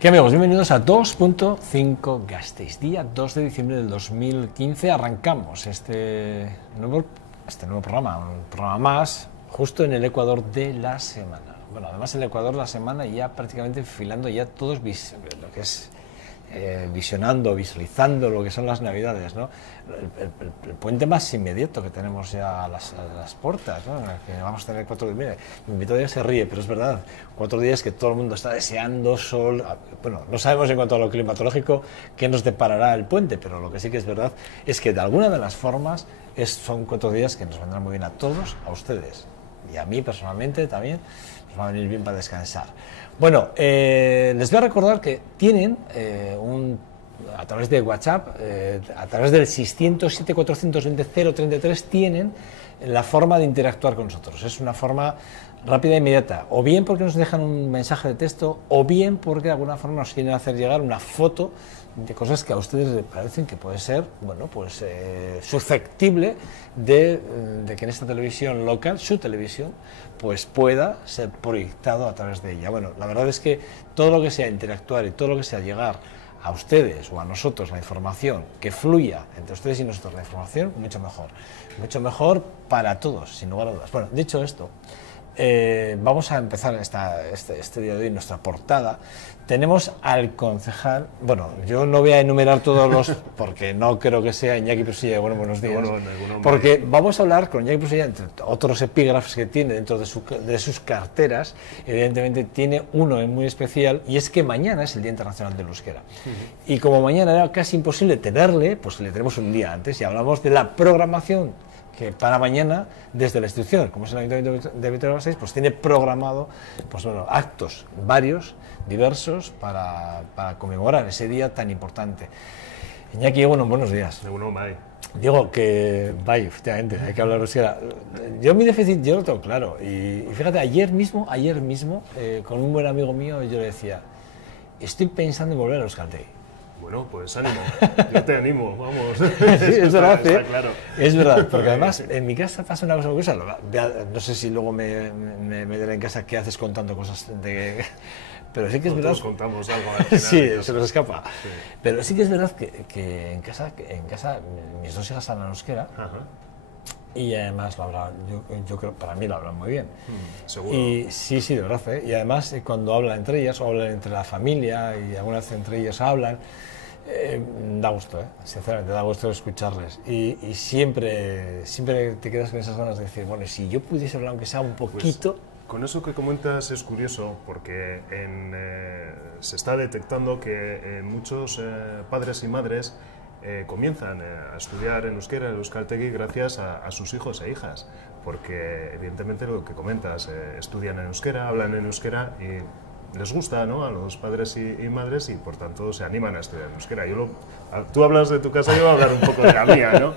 ¿Qué amigos? Bienvenidos a 2.5 Gasteiz. Día 2 de diciembre del 2015 arrancamos este nuevo programa, un programa más, justo en el Ecuador de la semana. Bueno, además el Ecuador de la semana ya prácticamente enfilando ya todos lo que es visionando, visualizando lo que son las Navidades, ¿no? El puente más inmediato que tenemos ya a las puertas, ¿no? Que vamos a tener 4 días. Mire, mi invitado ya se ríe, pero es verdad, 4 días que todo el mundo está deseando sol. Bueno, no sabemos en cuanto a lo climatológico qué nos deparará el puente, pero lo que sí que es verdad es que de alguna de las formas son 4 días que nos vendrán muy bien a todos, a ustedes y a mí personalmente también. Nos va a venir bien para descansar. Bueno, les voy a recordar que tienen a través de WhatsApp, a través del 607-420-033, tienen la forma de interactuar con nosotros. Es una forma rápida e inmediata, o bien porque nos dejan un mensaje de texto, o bien porque de alguna forma nos quieren hacer llegar una foto de cosas que a ustedes les parecen que puede ser, bueno, pues susceptible de que en esta televisión local, su televisión, pues pueda ser proyectado a través de ella. Bueno, la verdad es que todo lo que sea interactuar y todo lo que sea llegar a ustedes o a nosotros la información, que fluya entre ustedes y nosotros la información, mucho mejor para todos, sin lugar a dudas. Bueno, dicho esto, vamos a empezar este día de hoy nuestra portada. Tenemos al concejal, bueno, yo no voy a enumerar todos los, porque no creo que sea Iñaki Prusilla. Bueno, buenos días. Porque vamos a hablar con Iñaki Prusilla, entre otros epígrafes que tiene dentro de sus carteras. Evidentemente tiene uno muy especial, y es que mañana es el Día Internacional del Euskera. Y como mañana era casi imposible tenerle, pues le tenemos un día antes y hablamos de la programación que para mañana, desde la institución, como es el Ayuntamiento de Vitoria-Gasteiz, pues tiene programado, pues bueno, actos varios, diversos, para conmemorar ese día tan importante. Iñaki, bueno, buenos días. Bueno, bye. Digo que, bye, efectivamente, hay que hablar euskera. Yo mi déficit, yo lo tengo claro, y fíjate, ayer mismo, con un buen amigo mío, yo le decía, estoy pensando en volver a Euskaltegi. Bueno, pues ánimo, yo te animo, vamos. Sí, es verdad, está claro. Es verdad, porque además en mi casa pasa una cosa curiosa, no sé si luego me diré en casa qué haces contando cosas de... Pero sí que es verdad... Todos contamos algo al final. Sí, se nos escapa. Sí. Pero sí que es verdad que en casa mis dos hijas hablan euskera. Ajá. Y además lo hablan, yo creo, para mí lo hablan muy bien. Seguro. Y sí, de verdad, ¿eh? Y además cuando hablan entre ellas o hablan entre la familia y algunas veces entre ellas hablan, da gusto, sinceramente da gusto escucharles. Y siempre te quedas con esas ganas de decir, bueno, si yo pudiese hablar aunque sea un poquito... Pues, con eso que comentas es curioso, porque se está detectando que muchos padres y madres comienzan a estudiar en euskera, en euskaltegi, gracias a sus hijos e hijas, porque evidentemente lo que comentas, estudian en euskera, hablan en euskera y les gusta, ¿no?, a los padres y madres, y por tanto se animan a estudiar en euskera. Tú hablas de tu casa, yo voy a hablar un poco de la mía, ¿no?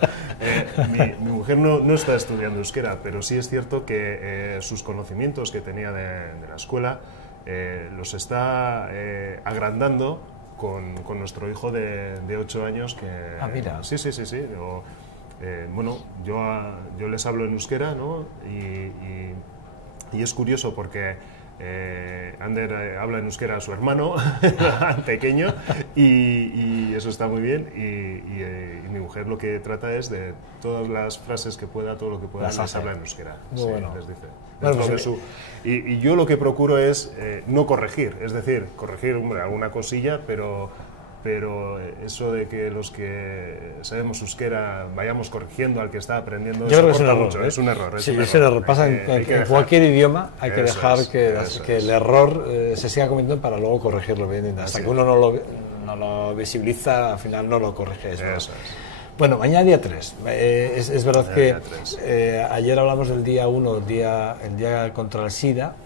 Mi mujer no está estudiando euskera, pero sí es cierto que sus conocimientos que tenía de la escuela los está agrandando con nuestro hijo de 8 años que... Ah, mira. Sí. Bueno, yo les hablo en euskera, ¿no? Y es curioso porque Ander habla en euskera a su hermano pequeño, y eso está muy bien, y mi mujer lo que trata es de todas las frases que pueda, todo lo que pueda, les habla en euskera. Muy bueno. Les dice. Bueno, pues y yo lo que procuro es no corregir, es decir, corregir alguna cosilla, pero eso de que los que sabemos euskera vayamos corrigiendo al que está aprendiendo, yo creo que es un error, mucho, es un error. Sí, es un error. Pasa en cualquier idioma, hay que dejar que el error se siga cometiendo para luego corregirlo bien. Hasta que uno no lo visibiliza, al final no lo corrige. Eso es. Bueno, mañana día 3. Es verdad que ayer hablamos del día 1, el día contra el SIDA.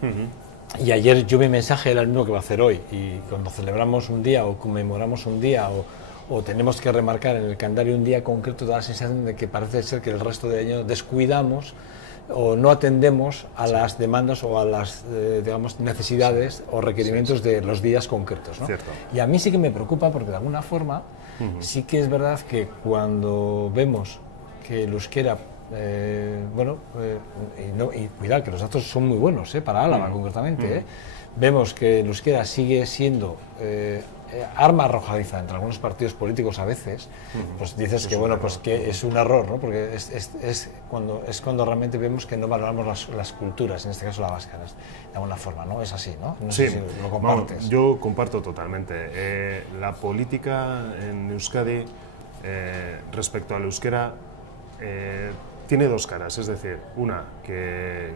Y ayer yo mi mensaje era el mismo que va a hacer hoy, y cuando celebramos un día o conmemoramos un día o tenemos que remarcar en el calendario un día concreto, da la sensación de que parece ser que el resto del año descuidamos o no atendemos a las demandas o a las digamos, necesidades o requerimientos de los días concretos, ¿no? Y a mí sí que me preocupa porque de alguna forma sí que es verdad que cuando vemos que el euskera y cuidado que los datos son muy buenos para Álava concretamente, vemos que el euskera sigue siendo arma arrojadiza entre algunos partidos políticos a veces, pues dices que bueno, pues que es un error, ¿no? Porque es cuando realmente vemos que no valoramos las culturas, en este caso la vasca, de alguna forma, ¿no? Es así, ¿no? No sé si lo compartes. No, yo comparto totalmente. La política en Euskadi respecto al euskera tiene dos caras, es decir, una que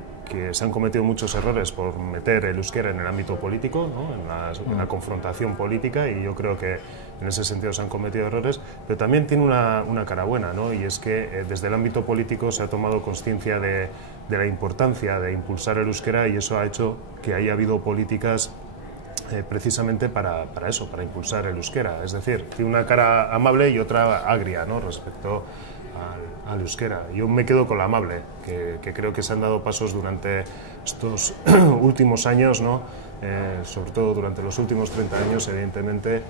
se han cometido muchos errores por meter el euskera en el ámbito político, ¿no? en la confrontación política, y yo creo que en ese sentido se han cometido errores, pero también tiene una cara buena, ¿no? Y es que desde el ámbito político se ha tomado conciencia de la importancia de impulsar el euskera, y eso ha hecho que haya habido políticas precisamente para eso, para impulsar el euskera. Es decir, tiene una cara amable y otra agria, ¿no? Respecto al euskera. Yo me quedo con la amable, que creo que se han dado pasos durante estos últimos años, ¿no? Sobre todo durante los últimos 30 años, evidentemente,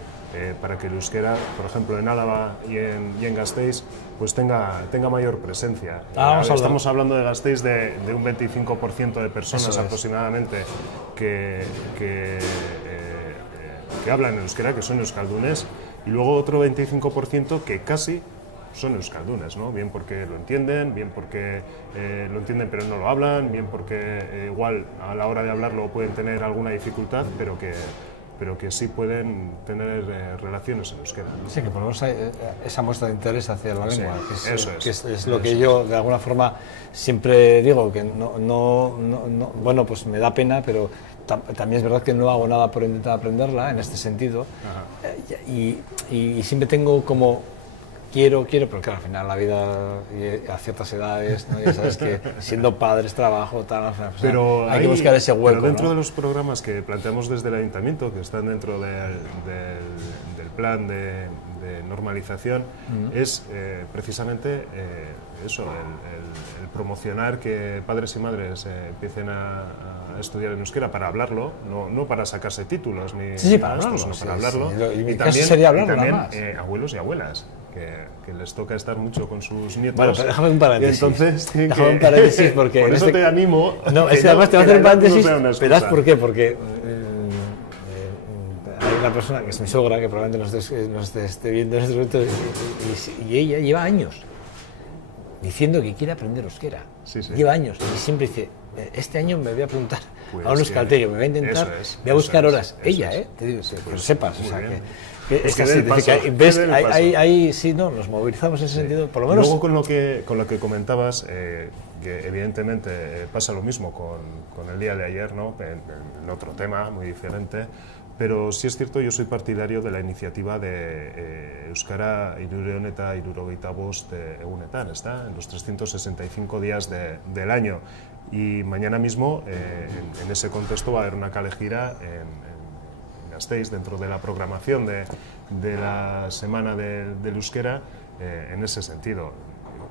para que el euskera, por ejemplo, en Álava y en Gasteiz, pues tenga mayor presencia. Estamos hablando de Gasteiz de un 25% de personas aproximadamente que hablan euskera, que son euskaldunes, y luego otro 25% que casi son euskaldunes, ¿no? Bien porque lo entienden, bien porque lo entienden pero no lo hablan, bien porque igual a la hora de hablarlo pueden tener alguna dificultad, pero que sí pueden tener relaciones en euskera, ¿no? Sí, que por lo menos hay esa muestra de interés hacia la lengua, sí, que es lo que yo de alguna forma siempre digo, que bueno, pues me da pena, pero también es verdad que no hago nada por intentar aprenderla en este sentido, y siempre tengo como quiero, pero claro, al final la vida a ciertas edades, ¿no? Ya sabes que siendo padres, trabajo, tal, pero hay que buscar ese hueco. Pero dentro ¿no? de los programas que planteamos desde el Ayuntamiento, que están dentro del plan de normalización, es precisamente eso, el promocionar que padres y madres empiecen a estudiar en euskera para hablarlo, no para sacarse títulos ni para hablarlo, sino para hablarlo. Y también sería hablarlo, también nada más. abuelos y abuelas, que les toca estar mucho con sus nietos. Bueno, pero déjame un paréntesis. Entonces, déjame un paréntesis porque... por eso te animo. No, es que además te voy a hacer un paréntesis. Verás por qué, porque hay una persona que es mi sogra, que probablemente nos esté viendo en este momento, y ella lleva años diciendo que quiere aprender euskera. Sí. Lleva años y siempre dice, este año me voy a apuntar pues a un euskaltegui, me voy a intentar, voy a buscar horas. Ella, te digo, que lo sepas, o sea, que es así, ves, ahí sí, no, nos movilizamos en ese sentido, por lo menos. Luego con lo que comentabas, que evidentemente pasa lo mismo con el día de ayer, ¿no? En otro tema muy diferente, pero sí es cierto, yo soy partidario de la iniciativa de Euskara Hirurehun eta hirurogeita bost egunetan, ¿está? En los 365 días del año. Y mañana mismo, en ese contexto, va a haber una kalejira en Gasteiz, dentro de la programación de la Semana del Euskera, en ese sentido.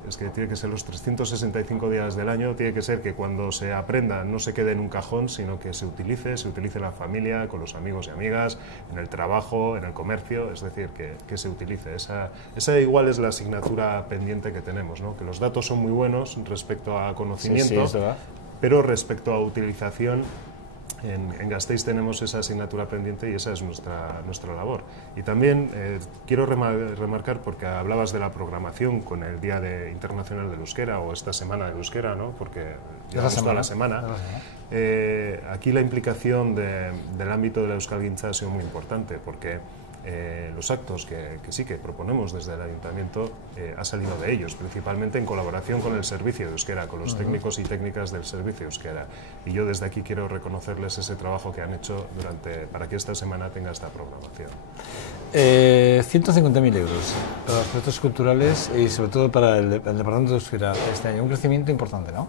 Es que tiene que ser los 365 días del año, tiene que ser que cuando se aprenda no se quede en un cajón, sino que se utilice en la familia, con los amigos y amigas, en el trabajo, en el comercio, es decir, que se utilice. Esa igual es la asignatura pendiente que tenemos, ¿no? Que los datos son muy buenos respecto a conocimiento, pero respecto a utilización, en Gasteiz tenemos esa asignatura pendiente y esa es nuestra labor. Y también quiero remarcar, porque hablabas de la programación con el Día Internacional del Euskera o esta Semana del Euskera, ¿no? Porque llevamos toda la semana. Aquí la implicación del ámbito de la euskalgintza ha sido muy importante, porque los actos que proponemos desde el Ayuntamiento ha salido de ellos, principalmente en colaboración con el Servicio de Euskera, con los técnicos y técnicas del Servicio de Euskera. Y yo desde aquí quiero reconocerles ese trabajo que han hecho para que esta semana tenga esta programación. 150.000 euros para los proyectos culturales y sobre todo para el Departamento de Euskera este año, un crecimiento importante, ¿no?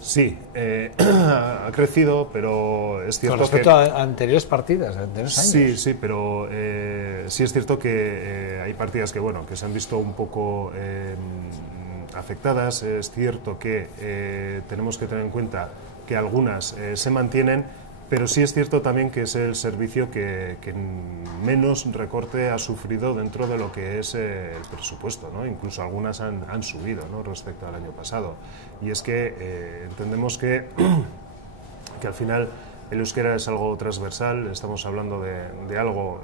Sí, ha crecido, pero es cierto con respecto a anteriores partidas, anteriores años. Sí, pero sí es cierto que hay partidas que se han visto un poco afectadas. Es cierto que tenemos que tener en cuenta que algunas se mantienen, pero sí es cierto también que es el servicio que menos recorte ha sufrido dentro de lo que es el presupuesto, ¿no? Incluso algunas han subido, ¿no? Respecto al año pasado. Y es que entendemos que al final el euskera es algo transversal, estamos hablando de algo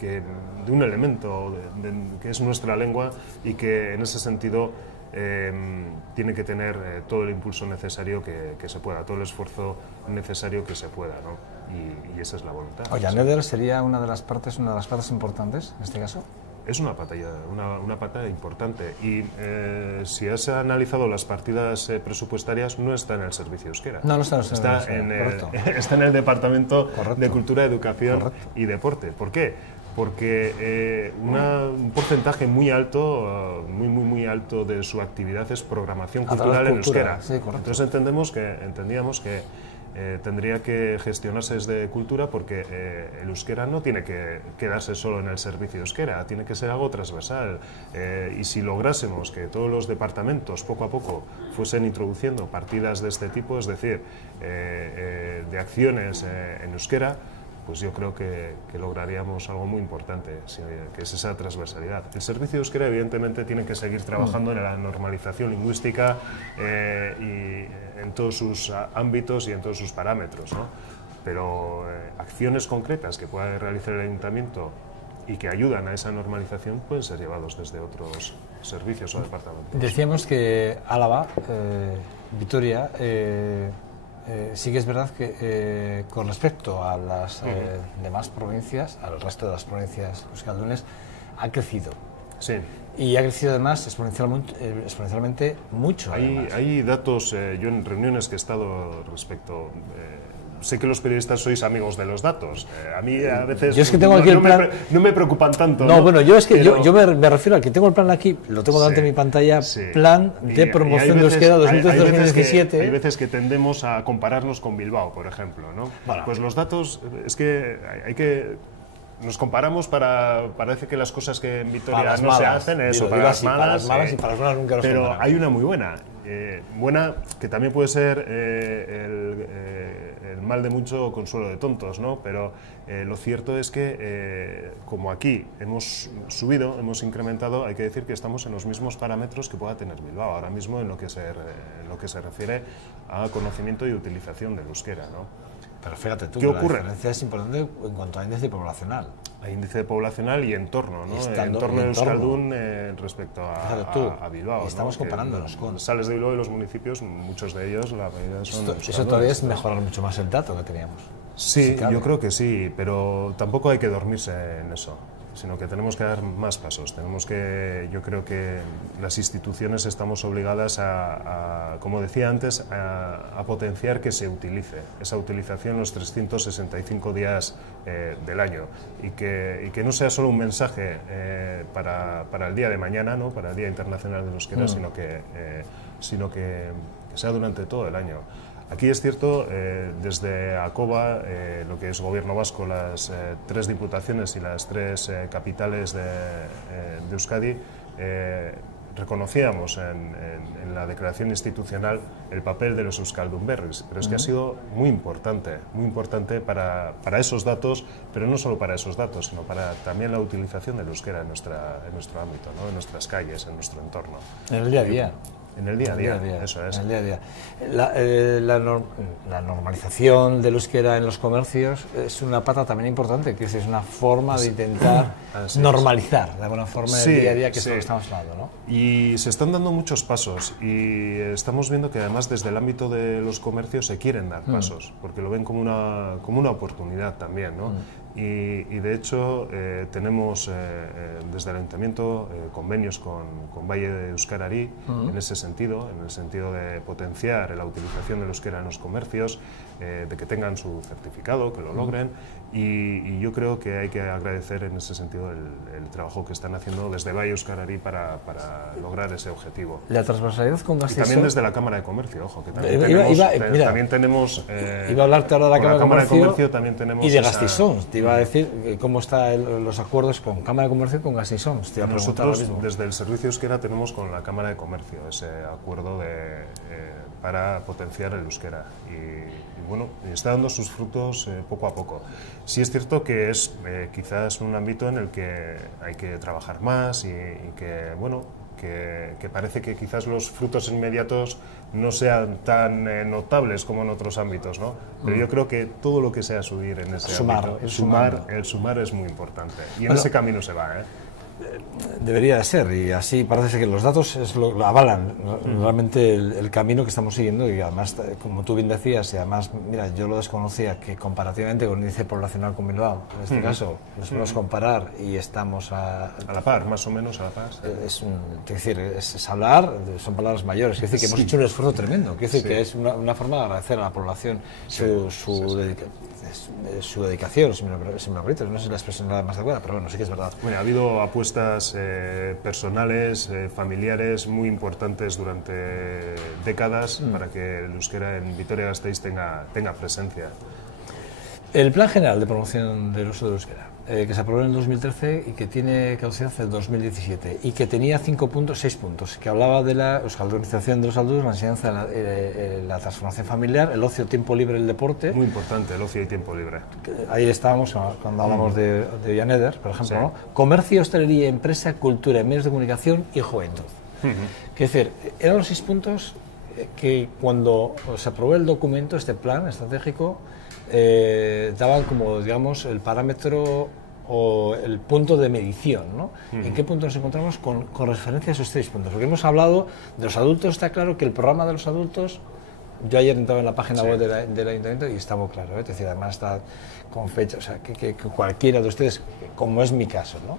de un elemento que es nuestra lengua y que en ese sentido tiene que tener todo el impulso necesario que se pueda, todo el esfuerzo necesario que se pueda, ¿no? Y esa es la voluntad. Oye, ¿Neder sería una de las partes importantes en este caso? Es una pata importante y si has analizado las partidas presupuestarias, no está en el servicio euskera. No está en está en el Departamento Correcto. de Cultura, Educación Correcto. y Deporte. ¿Por qué? Porque un porcentaje muy alto, muy alto de su actividad es programación cultural en euskera. Sí, entonces entendíamos que tendría que gestionarse desde cultura porque el euskera no tiene que quedarse solo en el servicio euskera, tiene que ser algo transversal y si lográsemos que todos los departamentos poco a poco fuesen introduciendo partidas de este tipo, es decir, de acciones en euskera, pues yo creo que lograríamos algo muy importante, que es esa transversalidad. El servicio de euskera evidentemente tiene que seguir trabajando en la normalización lingüística y en todos sus ámbitos y en todos sus parámetros, ¿no? Pero acciones concretas que pueda realizar el ayuntamiento y que ayudan a esa normalización pueden ser llevados desde otros servicios o departamentos. Decíamos que Álava, Vitoria, sí que es verdad que con respecto a las demás provincias, al resto de las provincias euskaldunes, ha crecido. Sí. Y ha crecido además exponencialmente mucho. Hay datos, yo en reuniones que he estado respecto... sé que los periodistas sois amigos de los datos. A mí a veces yo es que tengo aquí el plan... no me preocupan tanto. No, bueno, yo es que pero... yo me refiero al que tengo el plan aquí, lo tengo delante de mi pantalla, plan de promoción de euskera 2013-2017. Hay veces que tendemos a compararnos con Bilbao, por ejemplo, ¿no? Bueno. Pues los datos, es que hay que... Nos comparamos parece que las cosas que en Vitoria no se hacen, eso, para las malas y para las buenas nunca nos pero comparamos. hay una muy buena, que también puede ser el mal de mucho consuelo de tontos, ¿no? Pero lo cierto es que como aquí hemos subido, hemos incrementado, hay que decir que estamos en los mismos parámetros que pueda tener Bilbao ahora mismo en lo que se refiere a conocimiento y utilización del euskera, ¿no? Pero fíjate tú, ¿qué ocurre? La diferencia es importante en cuanto a índice poblacional. A índice poblacional y entorno, ¿no? Entorno de Euskaldun respecto a Bilbao. Estamos comparándonos con... Sales de Bilbao y los municipios, muchos de ellos, la mayoría son... Eso todavía es mejorar mucho más el dato que teníamos. Sí, yo creo que sí, pero tampoco hay que dormirse en eso, sino que tenemos que dar más pasos. Yo creo que las instituciones estamos obligadas a como decía antes, a potenciar que se utilice esa utilización los 365 días del año y que no sea solo un mensaje para el día de mañana, ¿no? Para el Día Internacional del Euskera, sino que sea durante todo el año. Aquí es cierto, desde ACOBA, lo que es Gobierno Vasco, las 3 diputaciones y las 3 capitales de Euskadi, reconocíamos en la declaración institucional el papel de los Euskaldunberris, pero es que ha sido muy importante para esos datos, pero no solo para esos datos, sino para también la utilización del euskera en nuestro ámbito, ¿no? En nuestras calles, en nuestro entorno. En el día a día. En el día a día, eso es. En el día a día. La normalización del euskera en los comercios es una pata también importante, que es una forma de intentar normalizar de alguna forma el día a día, que es lo que estamos hablando, ¿no? Y se están dando muchos pasos y estamos viendo que además desde el ámbito de los comercios se quieren dar pasos, porque lo ven como una oportunidad también, ¿no? Y de hecho tenemos desde el Ayuntamiento convenios con Valle de Euskarari en ese sentido, en el sentido de potenciar la utilización del euskera en los comercios, de que tengan su certificado, que lo logren, y yo creo que hay que agradecer en ese sentido el trabajo que están haciendo desde Valle Euskarari para lograr ese objetivo. La transversalidad con Gasteiz. Y también desde la Cámara de Comercio, ojo, que también tenemos... iba a hablarte ahora de la Cámara de Comercio también tenemos y de Gasteiz. Te iba a decir cómo están los acuerdos con Cámara de Comercio y con Gasteiz. Nosotros, desde el Servicio Euskera, tenemos con la Cámara de Comercio ese acuerdo para potenciar el euskera. Y bueno, está dando sus frutos poco a poco. Sí es cierto que es quizás un ámbito en el que hay que trabajar más y que, bueno, que parece que quizás los frutos inmediatos no sean tan notables como en otros ámbitos, ¿no? Pero yo creo que todo lo que sea subir en ese ámbito, el sumar es muy importante. Y en ese camino se va, ¿eh? Debería de ser, y así parece que los datos lo avalan realmente el camino que estamos siguiendo, y además, como tú bien decías, y además, mira, yo lo desconocía, que comparativamente con el índice poblacional con Bilbao, en este caso, nos podemos comparar y estamos a la par, más o menos a la par. Es decir, es hablar, son palabras mayores, es decir, que hemos hecho un esfuerzo tremendo, es decir, que es una forma de agradecer a la población su dedicación, si me lo permites, no sé si la expresión nada más adecuada, pero bueno, sí que es verdad. Bueno, ha habido apuestas personales, familiares, muy importantes durante décadas para que el euskera en Vitoria-Gasteiz tenga presencia. El Plan General de Promoción del Uso del Euskera, que se aprobó en el 2013 y que tiene caducidad hasta el 2017, y que tenía 6 puntos, que hablaba de la euskaldunización de los adultos, la enseñanza, la transformación familiar, el ocio, tiempo libre, el deporte. Muy importante, el ocio y tiempo libre. Ahí estábamos cuando hablamos de Jan Eder, por ejemplo, ¿no? Comercio, hostelería, empresa, cultura, medios de comunicación y juventud. Es decir, eran los 6 puntos que cuando se aprobó el documento, este plan estratégico, daban como, digamos, el parámetro o el punto de medición, ¿no? ¿En qué punto nos encontramos con referencia a esos 6 puntos? Porque hemos hablado de los adultos, está claro que el programa de los adultos, yo ayer entraba en la página web del Ayuntamiento y está muy claro, es decir, además está con fecha, o sea, que cualquiera de ustedes, como es mi caso, ¿no?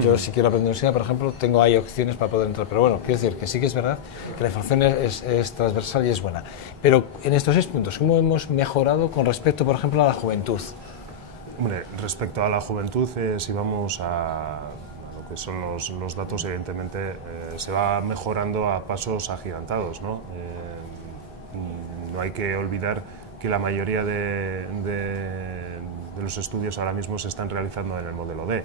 Yo, si quiero aprender universidad, por ejemplo, tengo ahí opciones para poder entrar. Pero bueno, quiero decir que sí que es verdad que la información es transversal y es buena. Pero en estos 6 puntos, ¿cómo hemos mejorado con respecto, por ejemplo, a la juventud? Hombre, respecto a la juventud, si vamos a lo que son los datos, evidentemente se va mejorando a pasos agigantados, ¿no? No hay que olvidar que la mayoría de los estudios ahora mismo se están realizando en el modelo D.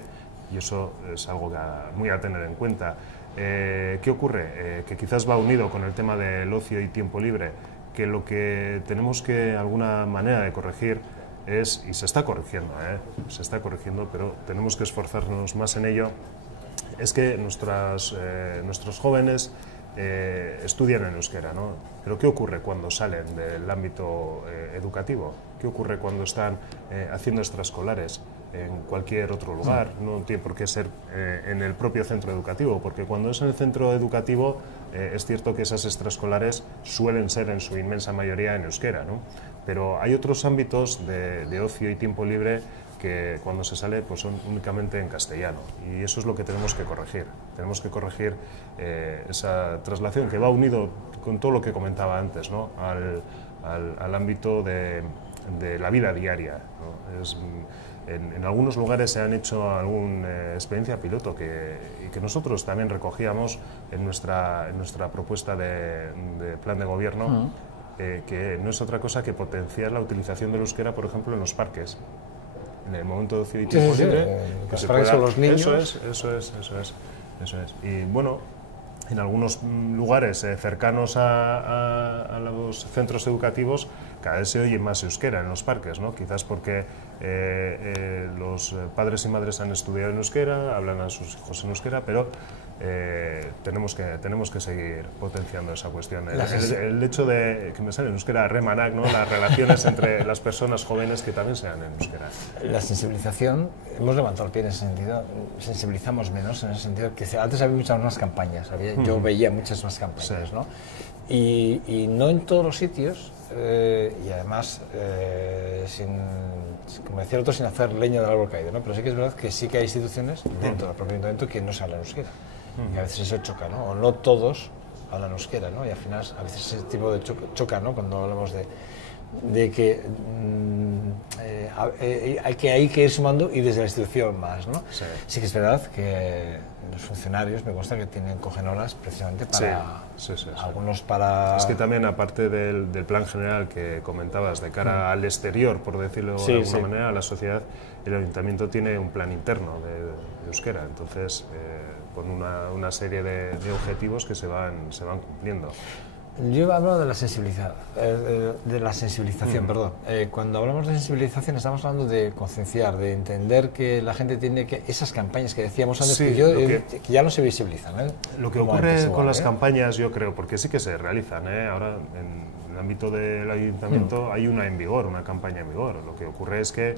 Y eso es algo muy a tener en cuenta. ¿Qué ocurre? Que quizás va unido con el tema del ocio y tiempo libre, que lo que tenemos que, alguna manera de corregir es, y se está corrigiendo, pero tenemos que esforzarnos más en ello, es que nuestros jóvenes estudian en euskera, ¿no? Pero ¿qué ocurre cuando salen del ámbito educativo? ¿Qué ocurre cuando están haciendo extraescolares en cualquier otro lugar? No tiene por qué ser en el propio centro educativo, porque cuando es en el centro educativo es cierto que esas extraescolares suelen ser en su inmensa mayoría en euskera, ¿no? Pero hay otros ámbitos de ocio y tiempo libre que cuando se sale pues son únicamente en castellano, y eso es lo que tenemos que corregir. Tenemos que corregir esa traslación que va unido con todo lo que comentaba antes, ¿no? al ámbito de la vida diaria, ¿no? En algunos lugares se han hecho alguna experiencia piloto y que nosotros también recogíamos en nuestra propuesta de plan de gobierno, que no es otra cosa que potenciar la utilización del euskera, por ejemplo, en los parques. En el momento de ocio y tiempo libre, que se pueda, los niños. Eso es. Y bueno, en algunos lugares cercanos a los centros educativos cada vez se oye más euskera en los parques, ¿no? Quizás porque los padres y madres han estudiado en euskera, hablan a sus hijos en euskera, pero tenemos que seguir potenciando esa cuestión. El hecho de que me sale en euskera remanak, ¿no? Las relaciones entre las personas jóvenes que también sean en euskera. La sensibilización, hemos levantado el pie en ese sentido, sensibilizamos menos en ese sentido, que antes había muchas más campañas, yo veía muchas más campañas, sí, ¿no? Y no en todos los sitios, y además, como decía el otro, sin hacer leña del árbol caído, ¿no? Pero sí que es verdad que sí que hay instituciones dentro del propio ayuntamiento que no se hablan euskera, y a veces eso choca, ¿no? O no todos hablan euskera, ¿no? Y al final a veces ese tipo de choca, ¿no? Cuando hablamos de que hay que ir sumando, y desde la institución más, ¿no? Sí que es verdad que los funcionarios me consta que tienen cogenolas precisamente para algunos para... Es que también, aparte del plan general que comentabas de cara al exterior, por decirlo de alguna manera, a la sociedad, el ayuntamiento tiene un plan interno de euskera, entonces con una serie de objetivos que se van cumpliendo. Yo he hablado de la sensibilización, perdón. Cuando hablamos de sensibilización estamos hablando de concienciar, de entender que la gente tiene que... Esas campañas que decíamos antes, sí, que ya no se visibilizan. Lo que ocurre con las campañas, yo creo, porque sí que se realizan, ahora en el ámbito del ayuntamiento hay una en vigor, una campaña en vigor. Lo que ocurre es que,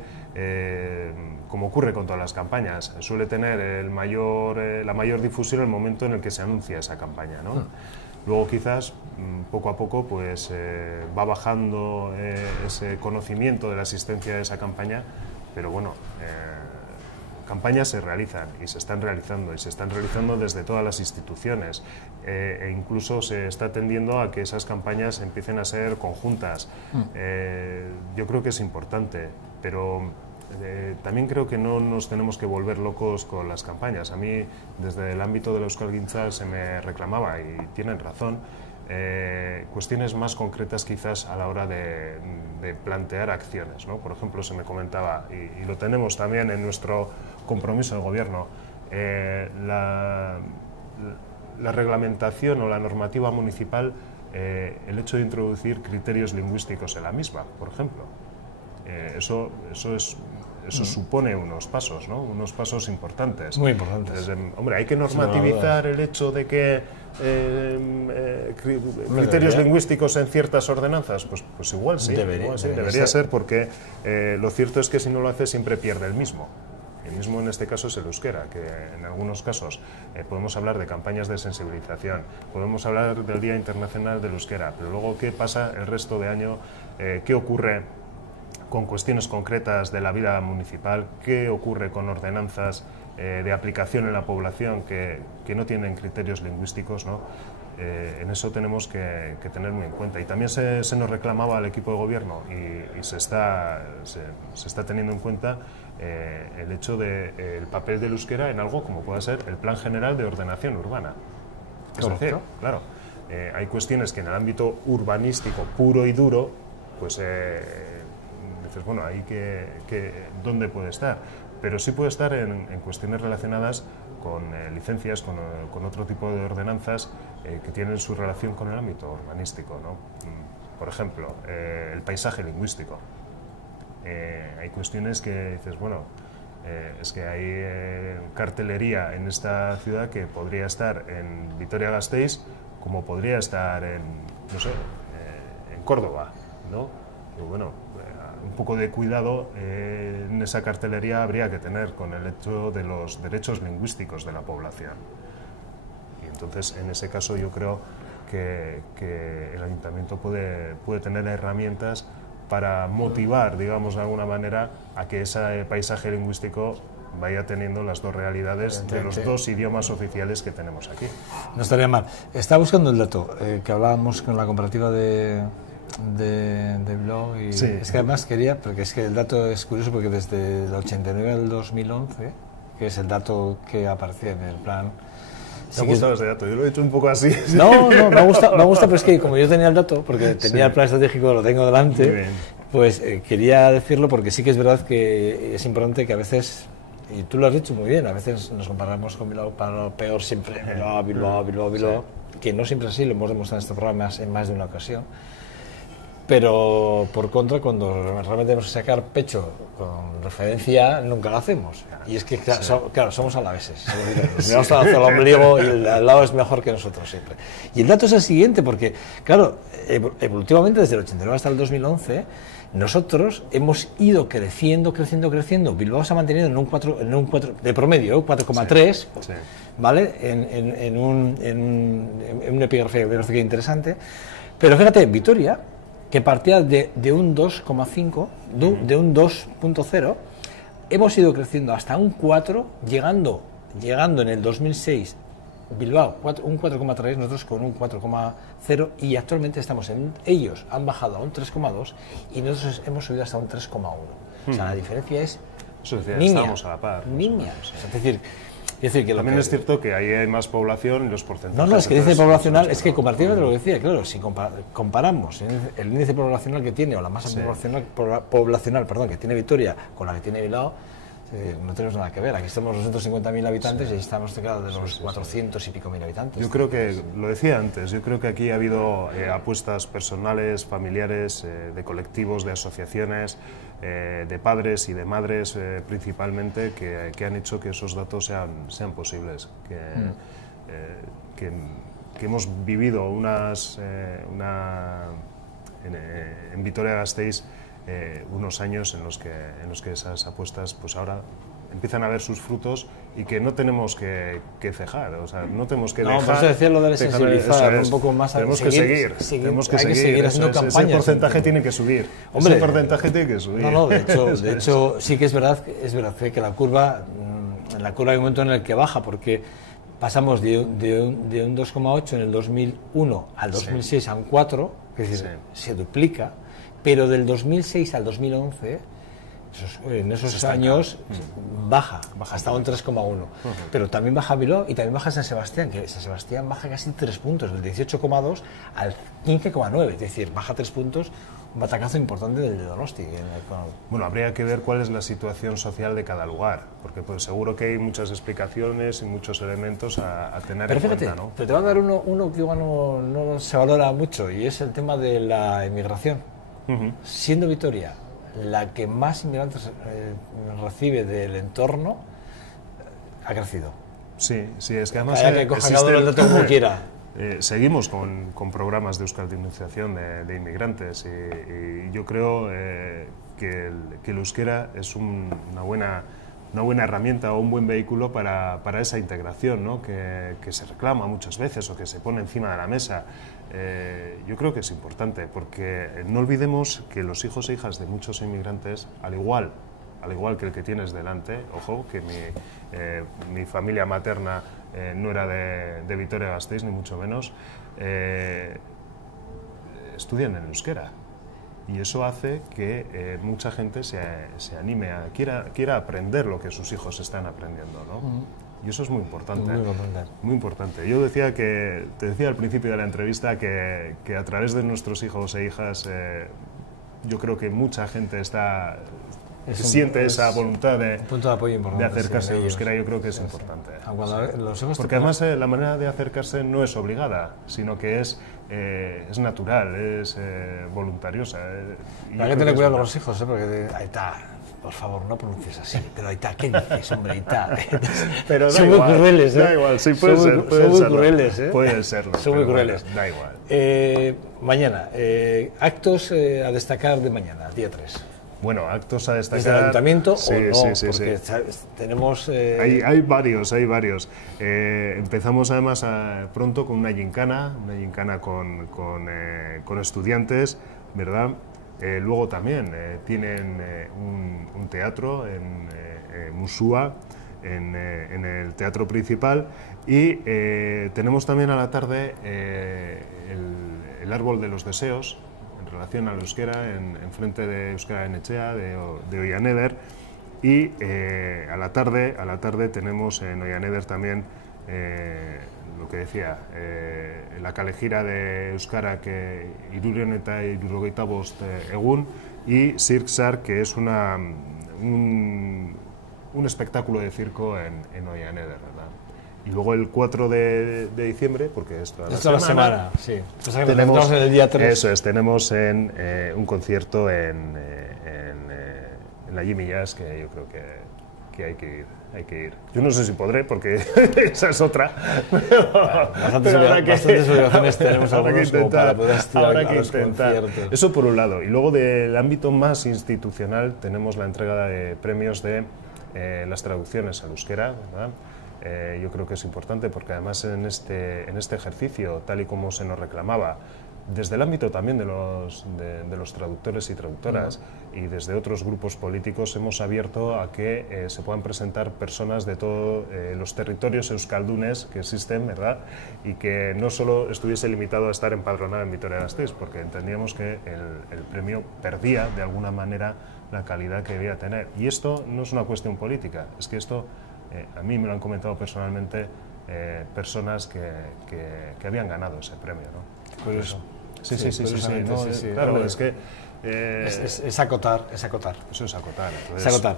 como ocurre con todas las campañas, suele tener la mayor difusión en el momento en el que se anuncia esa campaña, ¿no? Luego quizás poco a poco pues va bajando ese conocimiento de la existencia de esa campaña, pero bueno, campañas se realizan y se están realizando desde todas las instituciones e incluso se está tendiendo a que esas campañas empiecen a ser conjuntas. Yo creo que es importante, pero también creo que no nos tenemos que volver locos con las campañas. A mí, desde el ámbito de la Euskalgintza, se me reclamaba, y tienen razón, cuestiones más concretas quizás a la hora de plantear acciones, ¿no? Por ejemplo, se me comentaba, y lo tenemos también en nuestro compromiso de gobierno, la reglamentación o la normativa municipal, el hecho de introducir criterios lingüísticos en la misma, por ejemplo. Eso supone unos pasos, ¿no? Unos pasos importantes. Muy importantes. Hombre, hay que normativizar el hecho de que criterios lingüísticos en ciertas ordenanzas, pues igual sí, debería ser, porque lo cierto es que si no lo hace siempre pierde el mismo. El mismo en este caso es el euskera, que en algunos casos podemos hablar de campañas de sensibilización, podemos hablar del Día Internacional del Euskera, pero luego ¿qué pasa el resto de año? ¿Qué ocurre con cuestiones concretas de la vida municipal? ¿Qué ocurre con ordenanzas de aplicación en la población que no tienen criterios lingüísticos, ¿no? En eso tenemos que tener muy en cuenta. Y también se nos reclamaba al equipo de gobierno, y se está teniendo en cuenta el hecho del papel del euskera en algo como pueda ser el Plan General de Ordenación Urbana. Es decir, claro, hay cuestiones que en el ámbito urbanístico puro y duro, pues dices, bueno, ahí ¿dónde puede estar? Pero sí puede estar en cuestiones relacionadas con licencias, con otro tipo de ordenanzas que tienen su relación con el ámbito urbanístico, ¿no? Por ejemplo, el paisaje lingüístico. Hay cuestiones que dices, bueno, es que hay cartelería en esta ciudad que podría estar en Vitoria-Gasteiz como podría estar en, no sé, en Córdoba, ¿no? Y bueno, un poco de cuidado en esa cartelería habría que tener con el hecho de los derechos lingüísticos de la población. Y entonces, en ese caso, yo creo que el ayuntamiento puede tener herramientas para motivar, digamos, de alguna manera, a que ese paisaje lingüístico vaya teniendo las dos realidades de los dos idiomas oficiales que tenemos aquí. No estaría mal. Estaba buscando el dato que hablábamos con la comparativa de blog, y sí. Es que además quería, porque es que el dato es curioso, porque desde el 89 al 2011, que es el dato que aparecía en el plan... Me ha gustado ese dato, yo lo he hecho un poco así. No, me gusta, pero es que como yo tenía el dato, porque tenía el plan estratégico, lo tengo delante, pues quería decirlo, porque sí que es verdad que es importante que a veces, y tú lo has dicho muy bien, a veces nos comparamos con Bilbao para lo peor siempre, Bilbao, que no siempre es así, lo hemos demostrado en este programa en más de una ocasión. Pero por contra, cuando realmente tenemos que sacar pecho con referencia, nunca lo hacemos. Y es que, claro, somos alaveses. Miramos hacia el ombligo y el al lado es mejor que nosotros siempre. Y el dato es el siguiente, porque, claro, evolutivamente desde el 89 hasta el 2011, nosotros hemos ido creciendo. Bilbao se ha mantenido en un 4 de promedio, 4,3, ¿vale? En una epigráfica interesante. Pero fíjate, Vitoria, que partía de un 2,5, de un 2.0, hemos ido creciendo hasta un 4, llegando en el 2006, Bilbao, un 4,3, nosotros con un 4,0, y actualmente ellos han bajado a un 3,2 y nosotros hemos subido hasta un 3,1. O sea, la diferencia es nimia. Estamos a la par. Nimia. Es decir, que también es cierto que ahí hay más población y los porcentajes... No, es que el índice poblacional, es que comparativamente de lo que decía, claro, si comparamos el índice poblacional que tiene, o la masa poblacional que tiene Vitoria con la que tiene Bilbao, No tenemos nada que ver. Aquí estamos los 250.000 habitantes y ahí estamos cerca de los 400 y pico mil habitantes. Yo creo que, lo decía antes, yo creo que aquí ha habido apuestas personales, familiares, de colectivos, de asociaciones, de padres y de madres principalmente, que han hecho que esos datos sean posibles. Que hemos vivido en Vitoria-Gasteiz unos años en los que esas apuestas pues ahora empiezan a ver sus frutos y que no tenemos que cejar, o sea, no tenemos que dejar... por eso decía lo de sensibilizar un poco más. Tenemos que seguir haciendo campañas. Ese porcentaje tiene que subir. Hombre, ese porcentaje tiene que subir. No, de hecho sí que es verdad que la curva, hay un momento en el que baja, porque pasamos de un 2,8 en el 2001 al 2006 a un 4, es decir, se duplica, pero del 2006 al 2011, en esos años, baja hasta un 3,1. Pero también baja Bilbao y también baja San Sebastián, que San Sebastián baja casi 3 puntos, del 18,2 al 15,9, es decir, baja 3 puntos, un batacazo importante del de Donosti. Bueno, habría que ver cuál es la situación social de cada lugar, porque pues, seguro que hay muchas explicaciones y muchos elementos a tener en cuenta, ¿no? Pero te voy a dar uno que igual no se valora mucho, y es el tema de la inmigración. Siendo Vitoria la que más inmigrantes recibe del entorno, ha crecido. Sí, es que además que coja cada uno el dato como quiera. Seguimos con programas de euskaldunización de inmigrantes y yo creo que el euskera es una buena herramienta o un buen vehículo para esa integración, ¿no? que se reclama muchas veces o que se pone encima de la mesa. Yo creo que es importante, porque no olvidemos que los hijos e hijas de muchos inmigrantes, al igual que el que tienes delante, ojo, que mi familia materna no era de Vitoria-Gasteiz, ni mucho menos, estudian en euskera. Y eso hace que mucha gente se anime, quiera aprender lo que sus hijos están aprendiendo, ¿no? Y eso es muy importante. Muy importante. Yo te decía al principio de la entrevista que a través de nuestros hijos e hijas, yo creo que mucha gente siente esa voluntad de acercarse al euskera. Yo creo que es importante. Porque además la manera de acercarse no es obligada, sino que es natural, es voluntariosa. Hay que tener cuidado con los hijos, porque ahí está. Por favor, no pronuncies así. Pero ahí está, ¿qué dices, hombre? Ahí está. Pero son muy crueles, ¿eh? Da igual, sí, puede ser. Son muy crueles, ¿eh? Pueden serlo. Son muy crueles. Bueno, da igual. Mañana, actos a destacar de mañana, día 3. Bueno, actos a destacar... ¿Desde el ayuntamiento sí, o no? Sí, porque tenemos... Hay varios. Empezamos además pronto con una gincana con estudiantes, ¿verdad? Luego también tienen un teatro en Musúa, en el teatro principal, y tenemos también a la tarde el árbol de los deseos en relación al euskera, en frente de Euskara Enetxea, de Oianeder, y a la tarde tenemos en Oianeder también lo que decía, la kalejira de euskara que hirurehun eta hirurogeita bost egun, y Sirksar, que es un espectáculo de circo en Oianeder, ¿verdad? Y luego el 4 de diciembre, porque esto es la semana, sí. Tenemos en el día 3. Eso es, tenemos un concierto en la Jimmy Jazz, que yo creo que hay que ir. Yo no sé si podré, porque esa es otra. Bastantes obligaciones tenemos algunos como para poder asistir a los conciertos. Eso por un lado. Y luego del ámbito más institucional tenemos la entrega de premios de las traducciones al euskera, ¿verdad? Yo creo que es importante porque además en este ejercicio, tal y como se nos reclamaba, desde el ámbito también de los traductores y traductoras y desde otros grupos políticos, hemos abierto a que se puedan presentar personas de todos los territorios euskaldunes que existen, ¿verdad? Y que no solo estuviese limitado a estar empadronado en Vitoria-Gasteiz, porque entendíamos que el premio perdía de alguna manera la calidad que debía tener. Y esto no es una cuestión política, es que esto a mí me lo han comentado personalmente personas que habían ganado ese premio, ¿no? Curioso. Sí. Claro, es que Es acotar, es acotar. Eso es acotar. Entonces, Es acotar.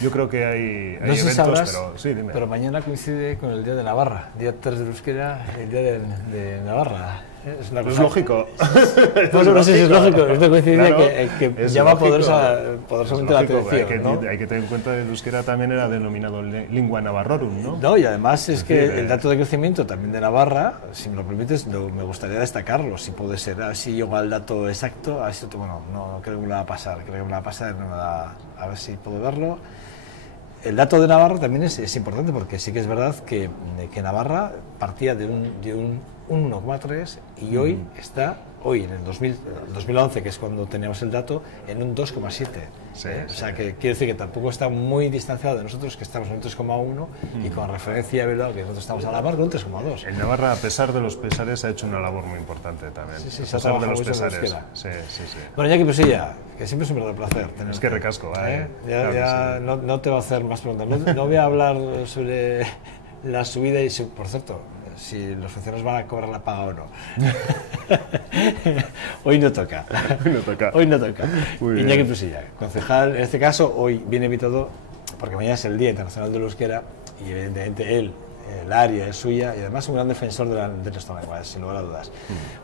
Yo creo que hay No sé si eventos, sabrás, pero sí, dime. pero mañana coincide con el Día de Navarra, Día 3 de Euskera, el Día de Navarra. Es una Es cosa... lógico. Bueno, no sé si es lógico, es una coincidencia Claro, que es llama lógico. poderosamente la Es lógico, atención, ¿no? hay que tener en cuenta que el euskera también era denominado lingua navarrorum, ¿no? No, y además es que decir, el dato de crecimiento también de Navarra, si me lo permites, me gustaría destacarlo, si puede ser, a ver si llego al dato exacto, a ver si, bueno, no creo que me lo va a pasar, creo que me lo va a pasar, a ver si puedo verlo. El dato de Navarra también es importante porque sí que es verdad que Navarra partía de un 1,3 y hoy está, en el 2011, que es cuando teníamos el dato, en un 2,7. Sí, O sea, que quiere decir que tampoco está muy distanciado de nosotros, que estamos en un 3,1 y con referencia a Bilbao, que nosotros estamos a la par con un 3,2. En Navarra, a pesar de los pesares, ha hecho una labor muy importante también. Sí, a pesar de los pesares. euskera. Sí. Bueno, Iñaki Pesilla, que siempre es un verdadero placer tenerte. Es que recasco, Ya, claro que sí. no te va a hacer más preguntas. No voy a hablar sobre la subida y, por cierto, si los funcionarios van a cobrar la paga o no. Hoy no toca. Hoy no toca. Iñaki Pesilla, concejal, en este caso, hoy viene invitado, porque mañana es el Día Internacional del Euskera, y evidentemente él, el área es suya, y además un gran defensor de nuestra lengua, sin lugar a dudas.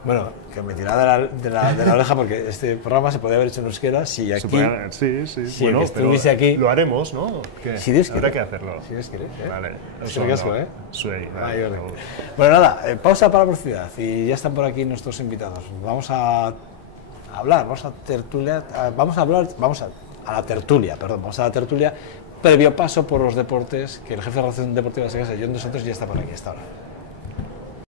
Bueno, que me tiraba de la oreja, porque este programa se podría haber hecho en euskera si aquí... Sí. Si Bueno, que estuviese aquí... Lo haremos, ¿no? ¿Qué? Si Dios quiere. Habrá que hacerlo. Si Dios quiere. Vale. Es un casco, ¿eh? Suey. Vale. Bueno, nada, pausa para la publicidad y ya están por aquí nuestros invitados. Vamos a hablar, vamos a la tertulia, previo paso por los deportes, que el jefe de relación deportiva de esa casa, John dos Santos, ya está por aquí hasta ahora.